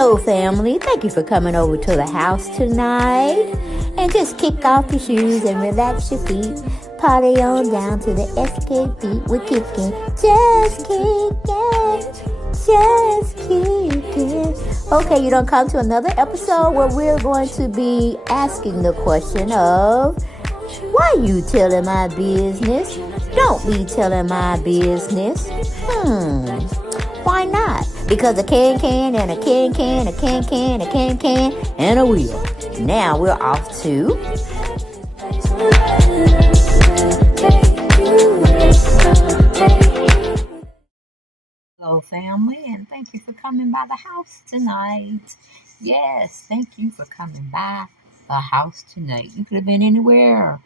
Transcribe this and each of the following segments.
Hello, family. Thank you for coming over to the house tonight. And just kick off your shoes and relax your feet. Party on down to the SK beat. We're kicking. Just kicking. Just kicking. Okay, you don't come to another episode where we're going to be asking the question of, why you telling my business? Don't be telling my business. Why not? Because a can and a can, a can, and a wheel. Now we're off to... Hello, family, and thank you for coming by the house tonight. Yes, thank you for coming by the house tonight. You could have been anywhere,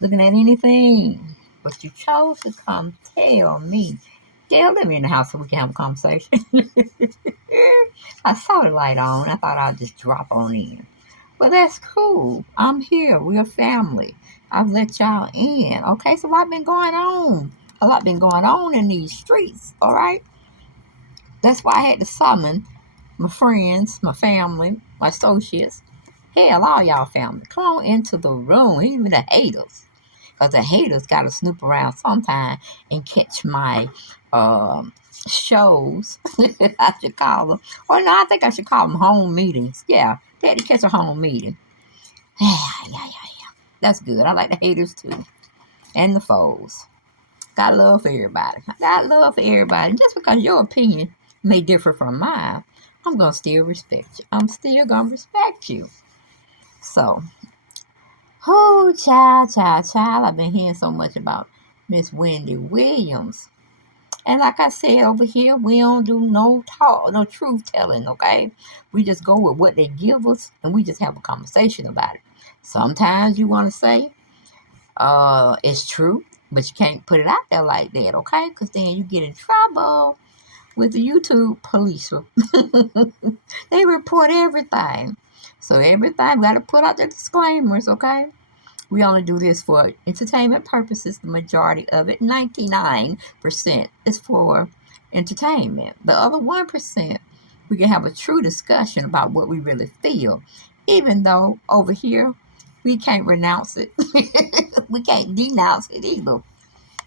looking at anything, but you chose to come tell me. Gail, let me in the house so we can have a conversation. I saw the light on. I thought I'd just drop on in. Well, that's cool. I'm here. We're a family. I've let y'all in. Okay, so a lot been going on. A lot been going on in these streets, all right? That's why I had to summon my friends, my family, my associates. Hell, all y'all family. Come on into the room, even the haters. Because the haters got to snoop around sometime and catch my shows, I should call them. Or no, I think I should call them home meetings. Yeah, they had to catch a home meeting. Yeah. That's good. I like the haters too. And the foes. Got love for everybody. Just because your opinion may differ from mine, I'm going to still respect you. I'm still going to respect you. So, oh, child. I've been hearing so much about Miss Wendy Williams. And like I said, over here, we don't do no truth telling, okay? We just go with what they give us, and we just have a conversation about it. Sometimes you want to say it's true, but you can't put it out there like that, okay? Because then you get in trouble with the YouTube police. They report everything. So everything, we got to put out the disclaimers, okay? We only do this for entertainment purposes. The majority of it, 99%, is for entertainment. The other 1%, we can have a true discussion about what we really feel. Even though over here, we can't renounce it. We can't denounce it either.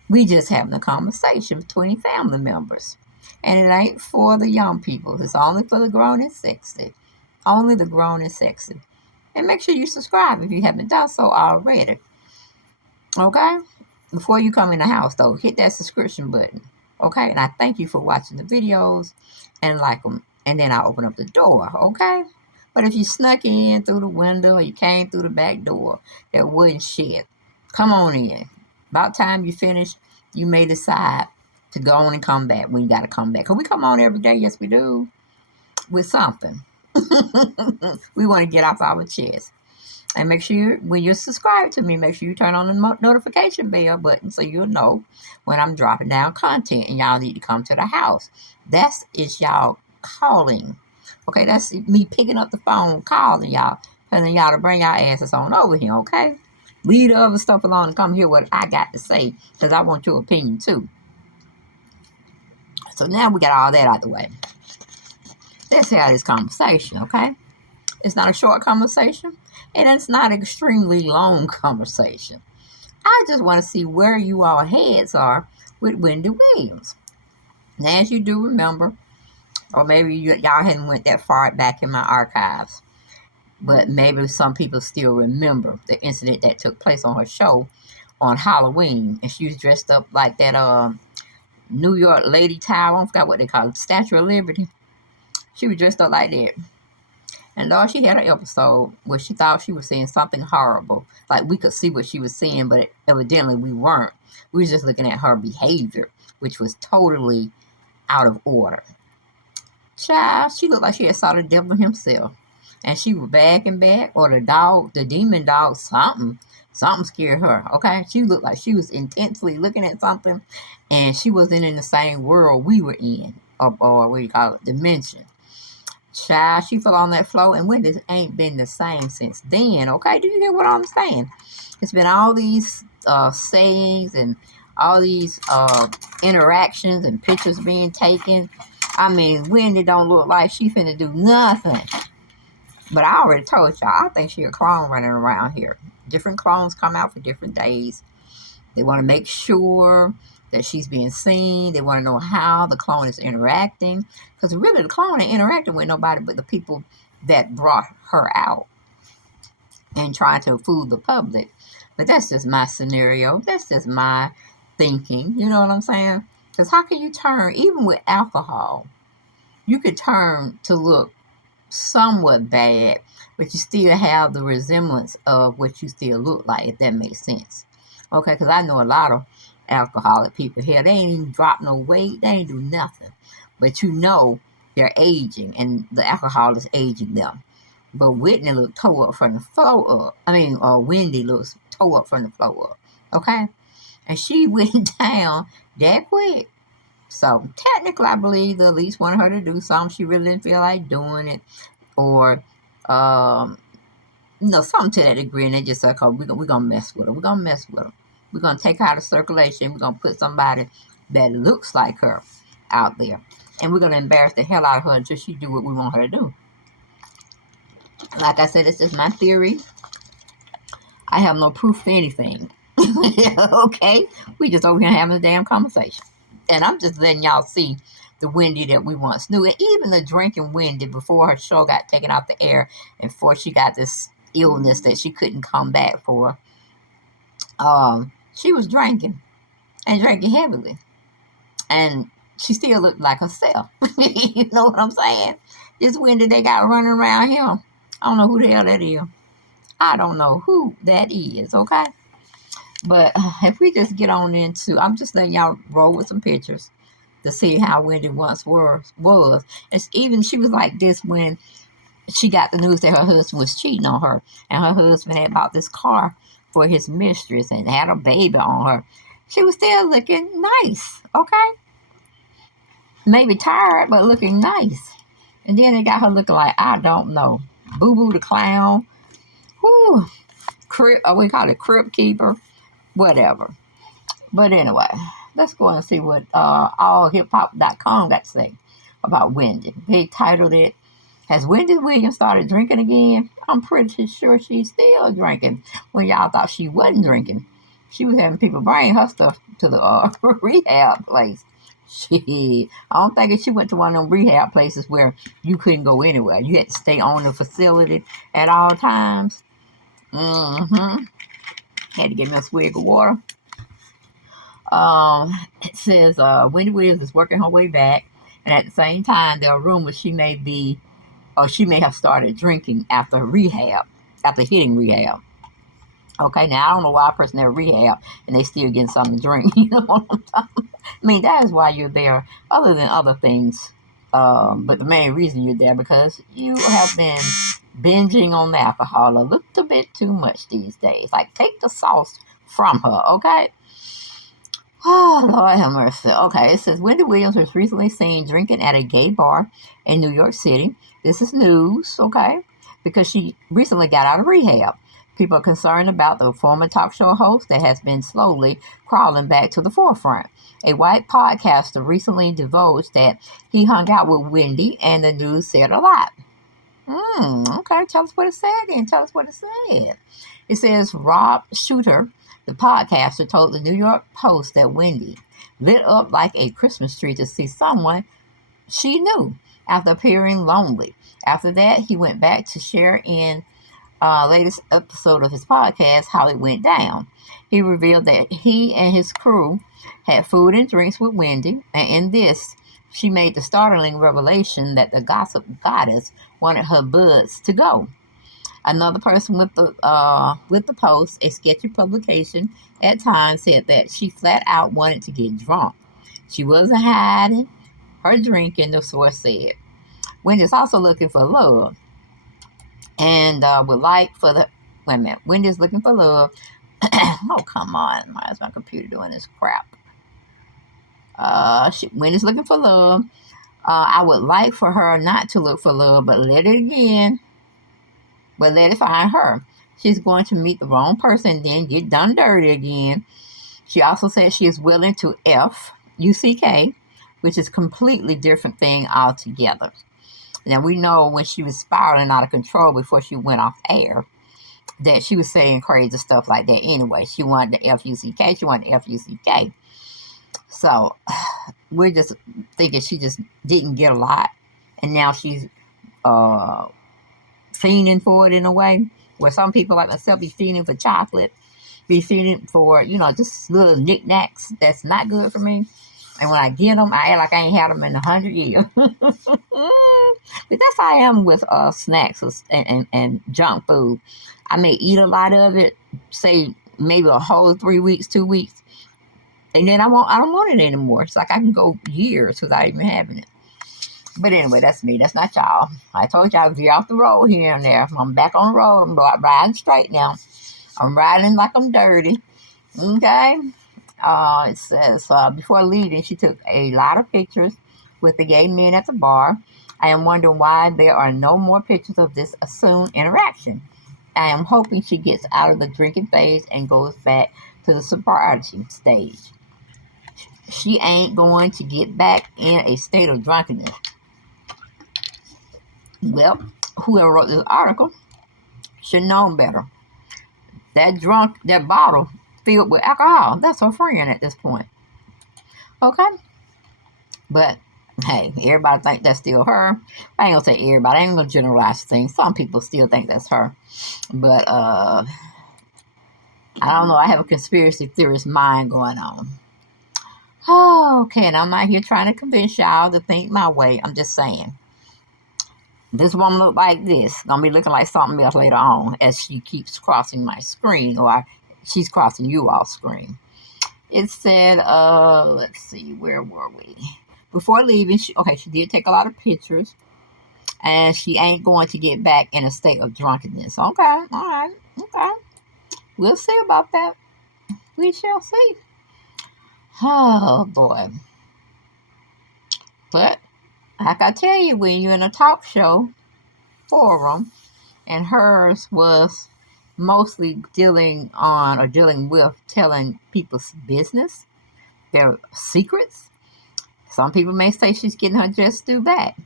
We just having a conversation between family members. And it ain't for the young people. It's only for the grown and sexy. Only the grown and sexy. And make sure you subscribe if you haven't done so already. Okay? Before you come in the house, though, hit that subscription button. Okay? And I thank you for watching the videos and like them. And then I'll open up the door. Okay? But if you snuck in through the window or you came through the back door, that wooden shit, come on in. About time you finish, you may decide to go on and come back when you got to come back. Because we come on every day. Yes, we do. With something. We want to get off our chest. And make sure when you're subscribed to me, make sure you turn on the notification bell button so you'll know when I'm dropping down content and y'all need to come to the house. Is y'all calling. Okay, that's me picking up the phone, calling y'all, telling y'all to bring y'all asses on over here, okay? Leave the other stuff alone and come hear what I got to say, because I want your opinion too. So now we got all that out the way. Let's have this conversation, okay? It's not a short conversation, and it's not an extremely long conversation. I just want to see where you all heads are with Wendy Williams. Now, as you do remember, or maybe y'all hadn't went that far back in my archives, but maybe some people still remember the incident that took place on her show on Halloween, and she was dressed up like that New York Lady Tower. I forgot what they call it, Statue of Liberty. She was dressed up like that. And Lord, she had an episode where she thought she was saying something horrible. Like we could see what she was saying, but evidently we weren't. We were just looking at her behavior, which was totally out of order. Child, she looked like she had saw the devil himself. And she was back and back, or the demon dog, something scared her, okay? She looked like she was intensely looking at something, and she wasn't in the same world we were in, or what do you call it, dimension. Child, she fell on that floor, and Wendy ain't been the same since then, okay? Do you hear what I'm saying? It's been all these sayings and all these interactions and pictures being taken I mean, Wendy don't look like she finna do nothing. But I already told y'all, I think she a clone running around here. Different clones come out for different days. They want to make sure that she's being seen. They want to know how the clone is interacting. Because really, the clone ain't interacting with nobody but the people that brought her out and trying to fool the public. But that's just my scenario. That's just my thinking. You know what I'm saying? Because how can you turn, even with alcohol, you could turn to look somewhat bad, but you still have the resemblance of what you still look like, if that makes sense. Okay, because I know a lot of alcoholic people here. They ain't even drop no weight. They ain't do nothing. But you know they're aging, and the alcohol is aging them. But Whitney looked tore up from the floor up. Wendy looks tore up from the floor up. Okay? And she went down that quick. So technically, I believe the police wanted her to do something. She really didn't feel like doing it, or something to that degree. And they just said, "Oh, we're gonna mess with her. We're gonna mess with her. We're gonna take her out of circulation. We're gonna put somebody that looks like her out there, and we're gonna embarrass the hell out of her until she do what we want her to do." Like I said, it's just my theory. I have no proof for anything. Okay, we just over here having a damn conversation. And I'm just letting y'all see the Wendy that we once knew. And even the drinking Wendy before her show got taken off the air and before she got this illness that she couldn't come back for, she was drinking and drinking heavily. And she still looked like herself. You know what I'm saying? This Wendy they got running around here, I don't know who the hell that is. I don't know who that is, okay? But if we just get on into, I'm just letting y'all roll with some pictures to see how Wendy once was. And even she was like this when she got the news that her husband was cheating on her. And her husband had bought this car for his mistress and had a baby on her. She was still looking nice, okay? Maybe tired, but looking nice. And then they got her looking like, I don't know, Boo Boo the Clown. Whoo. We call it Crib Keeper. Whatever. But anyway, let's go and see what allhiphop.com got to say about Wendy. They titled it, Has Wendy Williams started drinking again? I'm pretty sure she's still drinking when y'all thought she wasn't drinking. She was having people bring her stuff to the rehab place. I don't think she went to one of them rehab places where you couldn't go anywhere. You had to stay on the facility at all times. Had to get me a swig of water. It says Wendy Williams is working her way back, and at the same time, there are rumors she may have started drinking after hitting rehab. Okay, now I don't know why a person at rehab and they still getting something to drink. You know what I'm talking about? I mean, that is why you're there, other than other things. But the main reason you're there because you have been binging on alcohol a little bit too much these days. Like, take the sauce from her, okay? Oh, Lord have mercy. Okay, it says Wendy Williams was recently seen drinking at a gay bar in New York City. This is news, okay? Because she recently got out of rehab. People are concerned about the former talk show host that has been slowly crawling back to the forefront. A white podcaster recently divulged that he hung out with Wendy, and the news said a lot. Okay, tell us what it said then. Tell us what it said. It says Rob Shooter, the podcaster, told the New York Post that Wendy lit up like a Christmas tree to see someone she knew after appearing lonely. After that, he went back to share in latest episode of his podcast how it went down. He revealed that he and his crew had food and drinks with Wendy, and in this, she made the startling revelation that the gossip goddess wanted her buds to go. Another person with the Post, a sketchy publication at times, said that she flat out wanted to get drunk. She wasn't hiding her drinking, the source said. Wendy's also looking for love, and would like for the wait a minute. Wendy's looking for love. Oh, come on! Why is my computer doing this crap? Wendy's looking for love. I would like for her not to look for love, but let it find her. She's going to meet the wrong person and then get done dirty again. She also said she is willing to F-U-C-K which is completely different thing altogether. Now, we know when she was spiraling out of control before she went off air, that she was saying crazy stuff like that anyway. She wanted the F-U-C-K. She wanted the F-U-C-K. So, we're just thinking she just didn't get a lot. And now she's fiending for it in a way. Where some people like myself be fiending for chocolate. Be fiending for, just little knickknacks that's not good for me. And when I get them, I act like I ain't had them in 100 years. But that's how I am with snacks and junk food. I may eat a lot of it, say maybe a whole 3 weeks, 2 weeks, and then I don't want it anymore. It's like I can go years without even having it. But anyway, that's me. That's not y'all. I told y'all I was off the road here and there. I'm back on the road. I'm riding straight now. I'm riding like I'm dirty. Okay? It says, before leaving, she took a lot of pictures with the gay men at the bar. I am wondering why there are no more pictures of this assumed interaction. I am hoping she gets out of the drinking phase and goes back to the sobriety stage. She ain't going to get back in a state of drunkenness. Well, whoever wrote this article should know better. That bottle filled with alcohol, that's her friend at this point. Okay? But, hey, everybody think that's still her. I ain't gonna say everybody. I ain't gonna generalize things. Some people still think that's her. But, I don't know. I have a conspiracy theorist mind going on. Oh, okay, and I'm not here trying to convince y'all to think my way. I'm just saying. This woman look like this. Gonna be looking like something else later on as she keeps crossing my screen, or she's crossing you all screen. It said, let's see, where were we? Before leaving, she did take a lot of pictures, and she ain't going to get back in a state of drunkenness. Okay, all right, okay. We'll see about that. We shall see. Oh, boy. But, like I tell you, when you're in a talk show forum, and hers was mostly dealing with telling people's business, their secrets. Some people may say she's getting her just due back.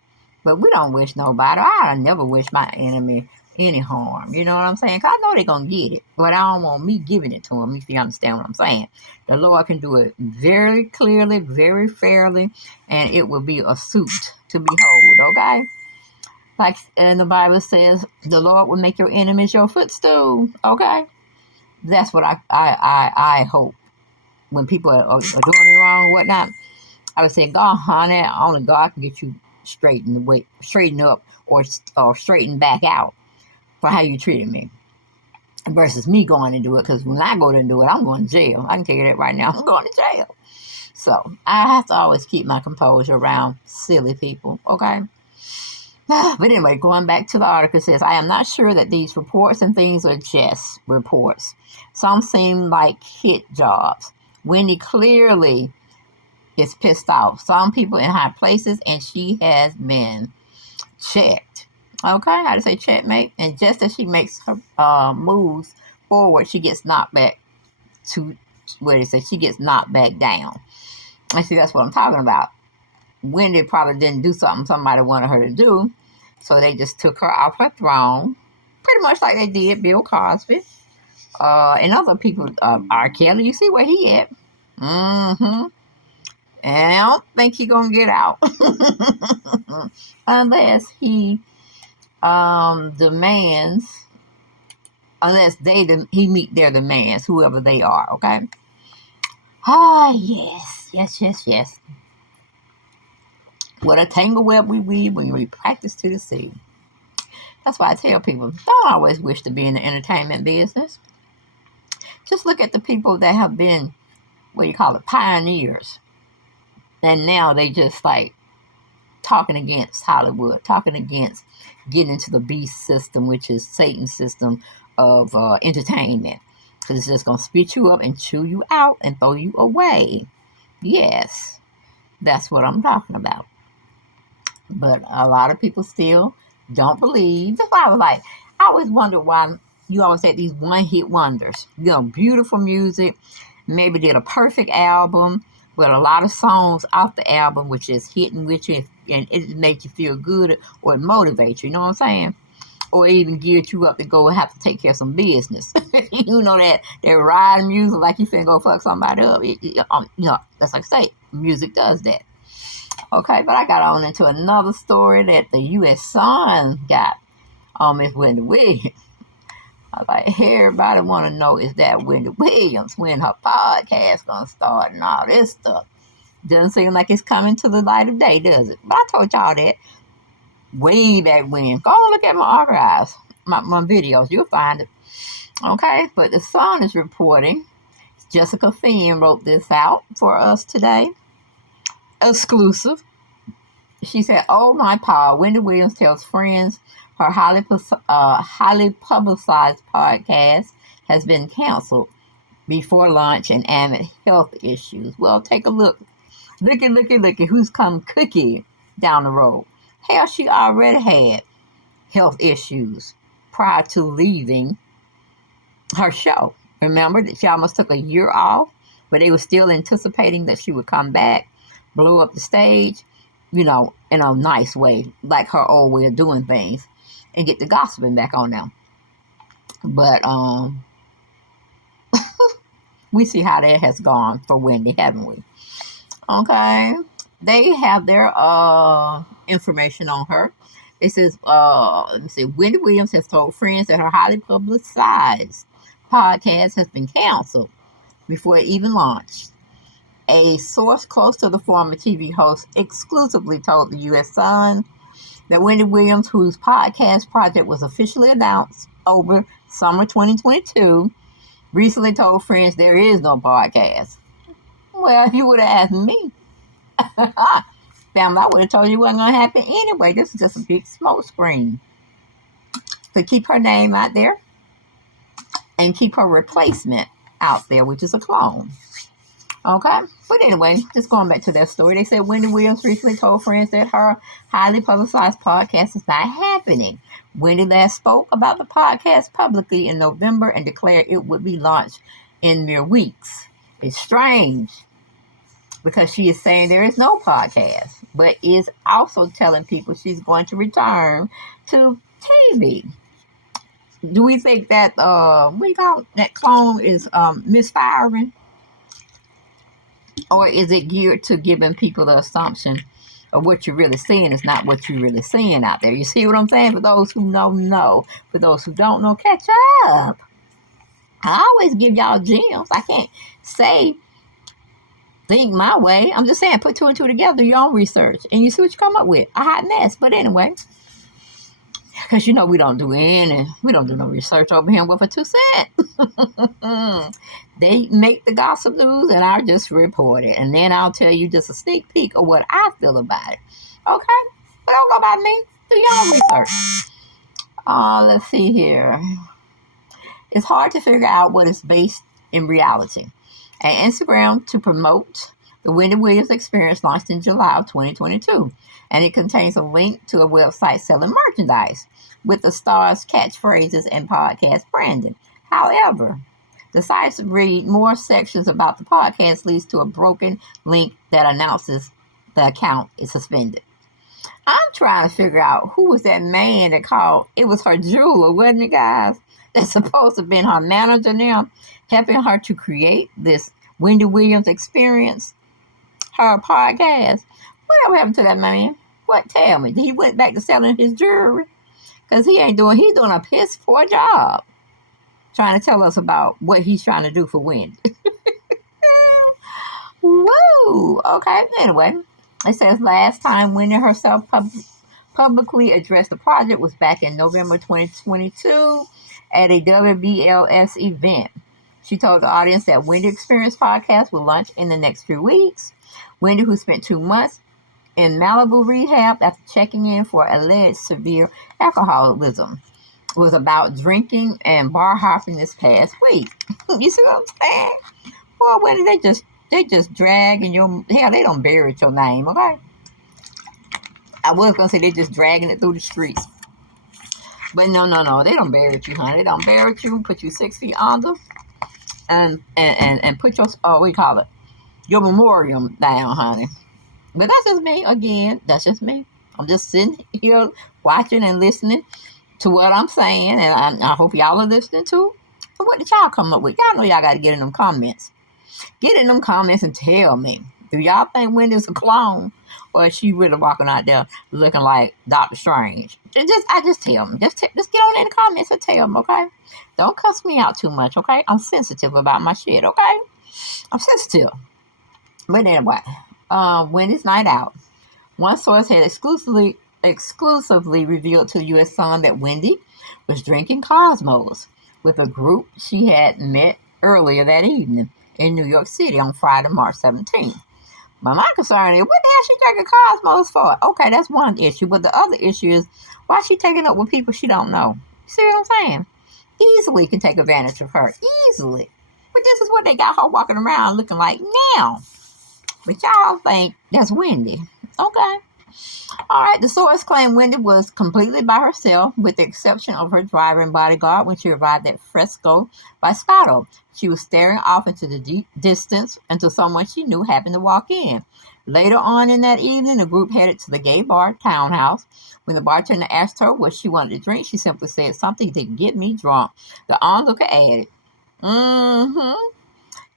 But we don't wish nobody. I never wish my enemy any harm. You know what I'm saying? Because I know they're going to get it. But I don't want me giving it to them, if you understand what I'm saying. The Lord can do it very clearly, very fairly, and it will be a suit to behold, okay? Like in the Bible says, the Lord will make your enemies your footstool, okay? That's what I hope. When people are doing me wrong and whatnot, I would say, God, honey, only God can get you straightened up or straightened back out for how you treated me. Versus me going to do it, because when I go to do it, I'm going to jail. I can tell you that right now. I'm going to jail. So I have to always keep my composure around silly people, okay? But anyway, going back to the article, it says, I am not sure that these reports and things are just reports. Some seem like hit jobs. Wendy clearly is pissed off. Some people in high places, and she has been checked. Okay, how to say checkmate? And just as she makes her moves forward, she gets knocked back to where they say she gets knocked back down. And see, that's what I'm talking about. Wendy probably didn't do something somebody wanted her to do, so they just took her off her throne, pretty much like they did Bill Cosby and other people. R. Kelly, you see where he at? Mm-hmm. And I don't think he's gonna get out unless he demands, he meet their demands, whoever they are. Okay. Ah, yes. What a tangle web we weave when we practice to deceive. That's why I tell people, don't always wish to be in the entertainment business. Just look at the people that have been, pioneers. And now they just like talking against Hollywood, talking against getting into the beast system, which is Satan's system of entertainment. Because it's just going to spit you up and chew you out and throw you away. Yes, that's what I'm talking about. But a lot of people still don't believe. That's why I always wonder why you always had these one-hit wonders. Beautiful music, maybe did a perfect album, with a lot of songs off the album, which is hitting with you and it makes you feel good or it motivates you. You know what I'm saying? Or even geared you up to go and have to take care of some business. You know that they're riding music like you finna go fuck somebody up. That's like I say, music does that. Okay, but I got on into another story that the U.S. Sun got on Miss Wendy Williams. I was like, everybody want to know is that Wendy Williams, when her podcast gonna start and all this stuff. Doesn't seem like it's coming to the light of day, does it? But I told y'all that way back when. Go and look at my archives, my videos. You'll find it. Okay, but the Sun is reporting. Jessica Finn wrote this out for us today. Exclusive. She said, "Oh my pa, Wendy Williams tells friends her highly publicized podcast has been canceled before lunch and amid health issues." Well, take a look. Looky, who's come cookie down the road. Hell, she already had health issues prior to leaving her show. Remember that she almost took a year off, but they were still anticipating that she would come back, blow up the stage, in a nice way, like her old way of doing things, and get the gossiping back on them. But we see how that has gone for Wendy, haven't we? Okay. They have their information on her. It says, let me see, Wendy Williams has told friends that her highly publicized podcast has been canceled before it even launched. A source close to the former TV host exclusively told the U.S. Sun that Wendy Williams, whose podcast project was officially announced over summer 2022, recently told friends there is no podcast. Well, if you would have asked me, family, I would have told you it wasn't going to happen anyway. This is just a big smoke screen to keep her name out there and keep her replacement out there, which is a clone. Okay? But anyway, just going back to that story, they said Wendy Williams recently told friends that her highly publicized podcast is not happening. Wendy last spoke about the podcast publicly in November and declared it would be launched in mere weeks. It's strange, because she is saying there is no podcast, but is also telling people she's going to return to TV. Do we think that that clone is misfiring? Or is it geared to giving people the assumption of what you're really seeing is not what you're really seeing out there? You see what I'm saying? For those who know. For those who don't know, catch up. I always give y'all gems. I can't say think my way. I'm just saying, put two and two together, do your own research, and you see what you come up with. A hot mess. But anyway, because we don't do no research over here with a 2 cent. They make the gossip news, and I just report it, and then I'll tell you just a sneak peek of what I feel about it. Okay, but don't go by me. Do your own research. Let's see here. It's hard to figure out what is based in reality. An Instagram to promote the Wendy Williams Experience launched in July of 2022, and it contains a link to a website selling merchandise with the star's catchphrases and podcast branding. However, the site's read more sections about the podcast leads to a broken link that announces the account is suspended. I'm trying to figure out who was that man that called. It was her jeweler, wasn't it, guys? That's supposed to have been her manager now, helping her to create this Wendy Williams Experience, her podcast. Whatever happened to that man? What? Tell me. He went back to selling his jewelry? Because he's doing a piss poor job trying to tell us about what he's trying to do for Wendy. Woo! Okay, anyway. It says last time Wendy herself publicly addressed the project was back in November 2022 at a WBLS event. She told the audience that Wendy Experience podcast will launch in the next few weeks. Wendy, who spent 2 months in Malibu rehab after checking in for alleged severe alcoholism, was about drinking and bar hopping this past week. You see what I'm saying? Well, Wendy, they just dragging they don't bury your name, okay? I was gonna say they just dragging it through the streets. But no, they don't bury you, honey. They don't bury you, put you 6 feet under, and put your, what do you call it? your memorial down, honey. But that's just me. Again, that's just me. I'm just sitting here watching and listening to what I'm saying, and I hope y'all are listening too. So what did y'all come up with? Y'all know y'all got to get in them comments. Get in them comments and tell me. Do y'all think Wendy's a clone, or is she really walking out there looking like Doctor Strange? I just tell them. Just get on in the comments and tell them, okay? Don't cuss me out too much, okay? I'm sensitive about my shit, okay? I'm sensitive. But anyway, Wendy's night out. One source had exclusively revealed to the U.S. Sun that Wendy was drinking Cosmos with a group she had met earlier that evening in New York City on Friday, March 17th. But my concern is, what the hell she drinking Cosmos for? Okay, that's one issue. But the other issue is, why she taking up with people she don't know? See what I'm saying? Easily can take advantage of her. Easily. But this is what they got her walking around looking like now. But y'all think that's Wendy. Okay. All right. The source claimed Wendy was completely by herself, with the exception of her driver and bodyguard, when she arrived at Fresco by Scotto. She was staring off into the distance until someone she knew happened to walk in. Later on in that evening, the group headed to the gay bar Townhouse. When the bartender asked her what she wanted to drink, she simply said something to get me drunk. The onlooker added,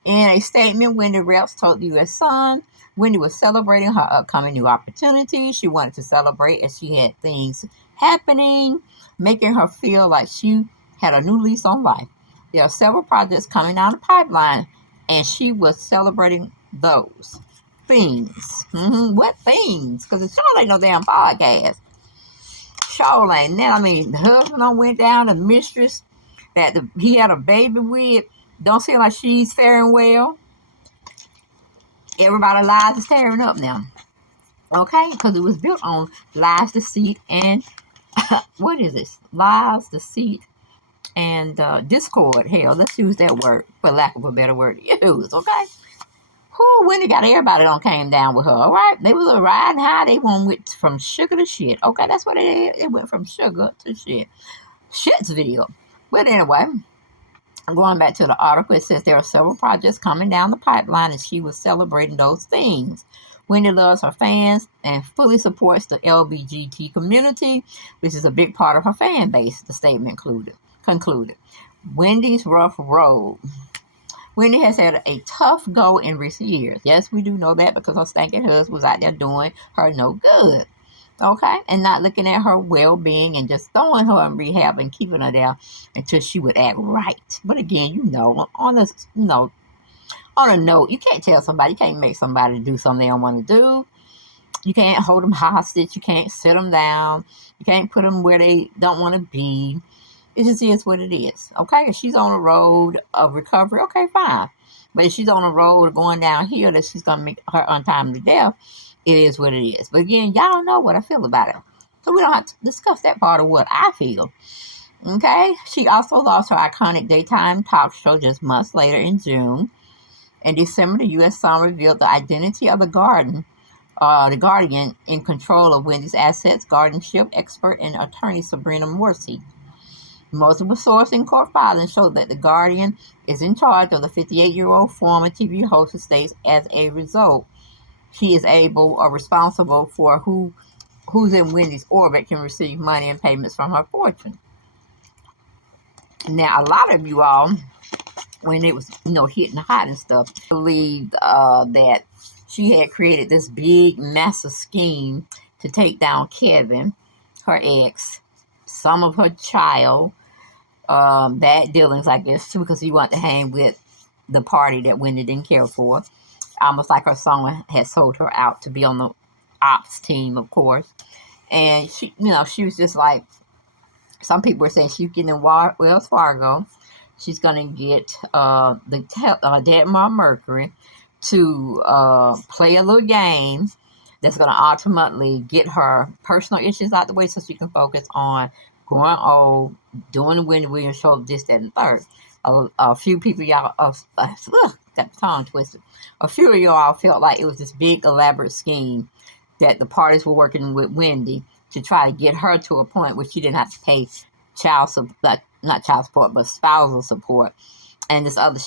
In a statement, Wendy Reps told the U.S. Sun Wendy was celebrating her upcoming new opportunity. She wanted to celebrate as she had things happening, making her feel like she had a new lease on life. There are several projects coming down the pipeline, and she was celebrating those things. What things? Because the show ain't no damn podcast. Show ain't that. I mean, the husband went down, the mistress that he had a baby with, don't seem like she's faring well. Everybody's lives is tearing up now. Okay? Because it was built on lies, deceit, and what is this? Lies, deceit, and discord. Hell, let's use that word for lack of a better word to use. Okay? Wendy got everybody on came down with her. All right? They was riding high. They went from sugar to shit. Okay? That's what it is. It went from sugar to shit. Shitsville. But anyway, going back to the article, it says there are several projects coming down the pipeline, and she was celebrating those things. Wendy loves her fans and fully supports the LGBT community, which is a big part of her fan base, the statement concluded. Wendy's rough road. Wendy has had a tough go in recent years. Yes, we do know that because her stinking husband was out there doing her no good. Okay? And not looking at her well-being and just throwing her in rehab and keeping her there until she would act right. But again, on a note, you can't tell somebody, you can't make somebody do something they don't want to do. You can't hold them hostage. You can't sit them down. You can't put them where they don't want to be. It just is what it is. Okay? If she's on a road of recovery, okay, fine. But if she's on a road of going downhill that she's going to make her untimely death, it is what it is. But again, y'all know what I feel about it. So we don't have to discuss that part of what I feel. Okay? She also lost her iconic daytime talk show just months later in June. In December, the U.S. Sun revealed the identity of the guardian in control of Wendy's assets, guardianship expert and attorney Sabrina Morsi. Multiple sources in court filings show that the guardian is in charge of the 58-year-old former TV host who states as a result, she is able or responsible for who's in Wendy's orbit can receive money and payments from her fortune. Now, a lot of you all, when it was, hitting hot and stuff, believed that she had created this big, massive scheme to take down Kevin, her ex, some of her child, bad dealings, I guess, too, because he wanted to hang with the party that Wendy didn't care for. Almost like her son had sold her out to be on the ops team, of course. And she, she was just like, some people were saying she's getting in Wells Fargo. She's going to get Deadmar Mercury to play a little game that's going to ultimately get her personal issues out the way so she can focus on growing old, doing the Wendy Williams show, this, that, and third. A few people, y'all, got the tongue twisted. A few of y'all felt like it was this big, elaborate scheme that the parties were working with Wendy to try to get her to a point where she didn't have to pay not child support, but spousal support, and this other